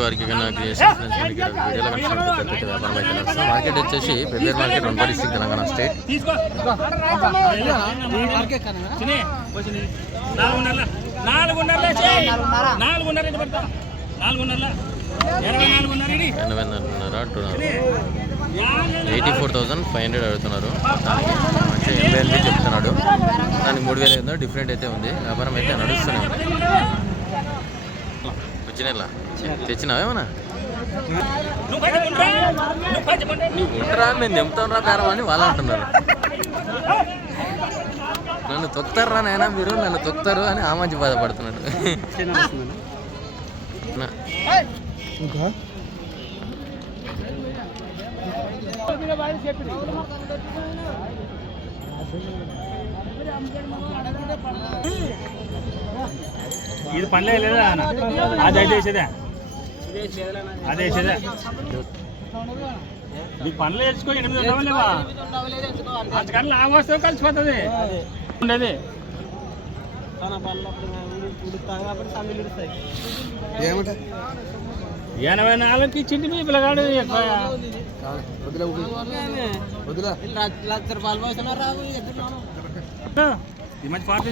Welcome to వ్యాపారం అయితే market వచ్చేసి పెబ్బేర్ మార్కెట్ రెండు డిస్టిక్ తెలంగాణ స్టేట్. నాలుగున్నర eighty four thousand five hundred అడుగుతున్నారు. దానికి మంచి ఎనభై ఎనిమిది చెప్తున్నాడు. దానికి మూడు వేలు ఏందో డిఫరెంట్ అయితే ఉంది. వ్యాపారం అయితే నడుస్తున్నాయి ఉంది వచ్చిన తెచ్చినావేమన్నా నువ్వు ఉండరా? మేము నింపుతాం రా బేరం అని వాళ్ళు అంటున్నారు నన్ను తొక్కుతారా నాయనా మీరు నన్ను తొక్కుతారు అని ఆ మంచి బాధపడుతున్నాడు. ఇది పనిలే లేదా? అది అయితే వేసేదే అదే వేసేదే నీకు పనులు వేసుకో ఎనిమిది ఉండవా లేవా అంతకన్నా లాభం వస్తే కలిసిపోతుంది. ఉండేది. ఎనభై నాలుగుకి ఇచ్చింది మీ పిల్లగాడు లక్ష రూపాయలు ఈ మధ్య పాట